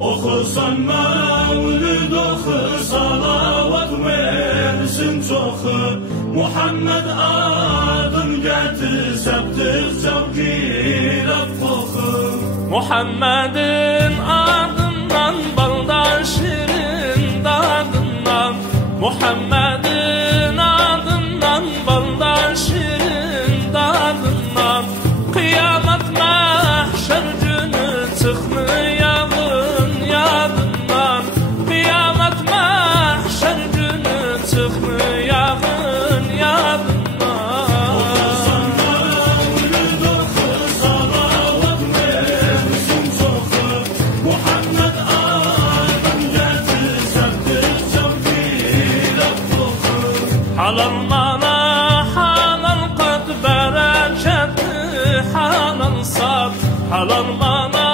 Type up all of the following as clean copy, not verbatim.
Oxusan mevlid oxu, salavat versin çoxu. Muhammed adın getir, septir sevgiyle koxu. Muhammed'in adından, baldan şirin dadından. Muhammed'in adından, baldan şirin dadından. Kıyamet mahşer günü çıkmayağın yadından. Kıyamet mahşer günü çıkmayağın yadından. Halal mana, halal qat, bereketli halal sat. Halal mana,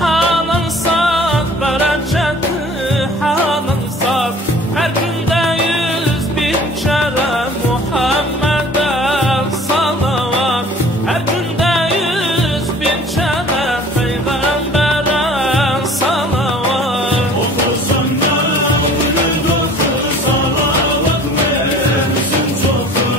halal sat, bereketli halal sat. Her günde 100.000 kere Muhammed'e salavat. Her günde 100.000 kere Peygamber'e salavat. Oxusan mevlid oxu, salavat versin çoxu.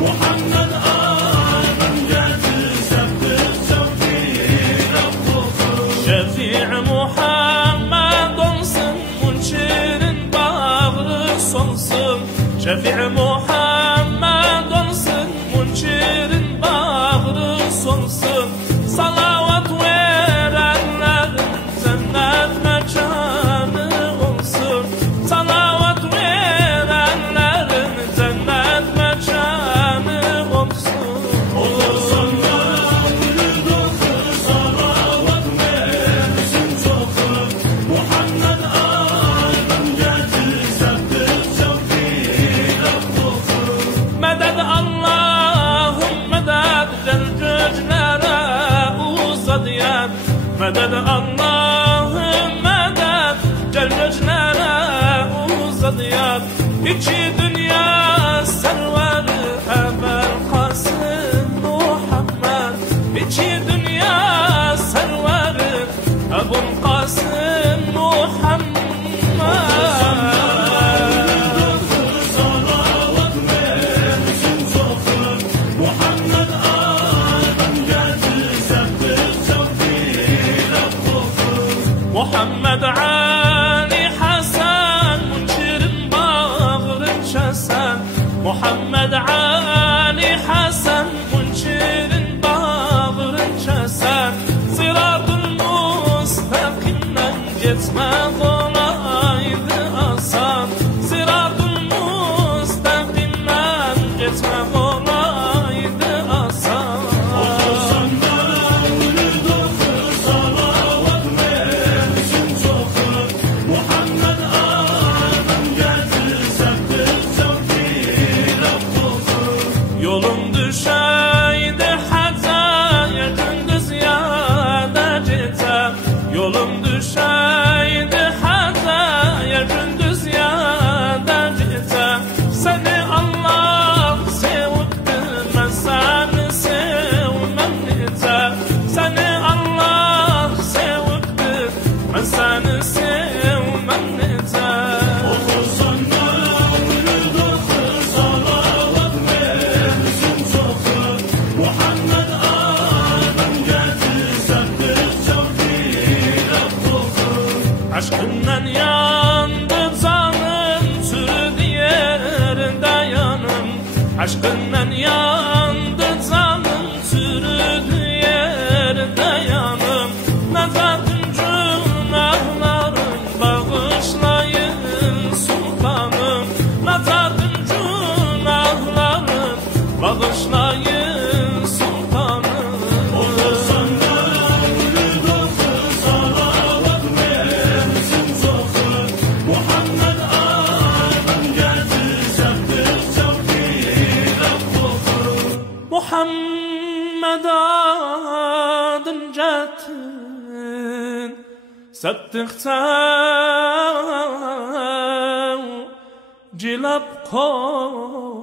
Muhammed adın getir, septir sevgiyle koxu. Şefii Muhammed olsun, münkirin bağrı solsun. Şefii Muhammed olsun, münkirin bağrı solsun. Salavat verenlerin cennet mekanı olsun. Salavat verenlerin cennet mekanı olsun. Oxusan mevlid oxu, salavat versin çoxu. Muhammed adın getir, septir sevgiyle koxu. Meded Allah'ım meded, gel göklere uzad yad. Meded Allah'ım meded, gel göklere uzad yad. İki dünya serveri Ebel Kasım Muhammed. İki dünya serveri Ebul Kasım Muhammed. Salavat versin çoxu. Muhammed adın getir, septir sevgiyle koxu. Muhammed Ali Hasan, münkirin bağrı kesen. Muhammed Ali Hasan, münkirin bağrı kesen. Sırat-ül müstakimden geçme kolaydı asan. Sırat-ül müstakimden geçme kolaydı asan. Oxusan mevlid oxu, salavat versin çoxu. Muhammed adın getir, septir sevgiyle koxu. Yolum düşeydi hacaya, gündüz ya da gece. Yolum düşeydi hacaya, gündüz ya da gece. Seni Allah sevdi, ben seni sevmem nice. Seni Allah sevdi, ben seni sevmem nice. Oxusan mevlid oxu, salavat versin çoxu. Muhammed adın getir, septir sevgiyle koxu. Aşkından yandı canım, çürüdü yerinde yanım. Aşkından yandı canım, çürüdü yerinde yanım. Nazarın günahlarım, bağışlayın sultanım. Nazarın günahlarım, bağışlayın sultanım. Oxusan mevlid oxu, salavat versin çoxu. Muhammed adın getir, septir sevgiyle koxu. Muhammed adın getir, septikçe cilap koy.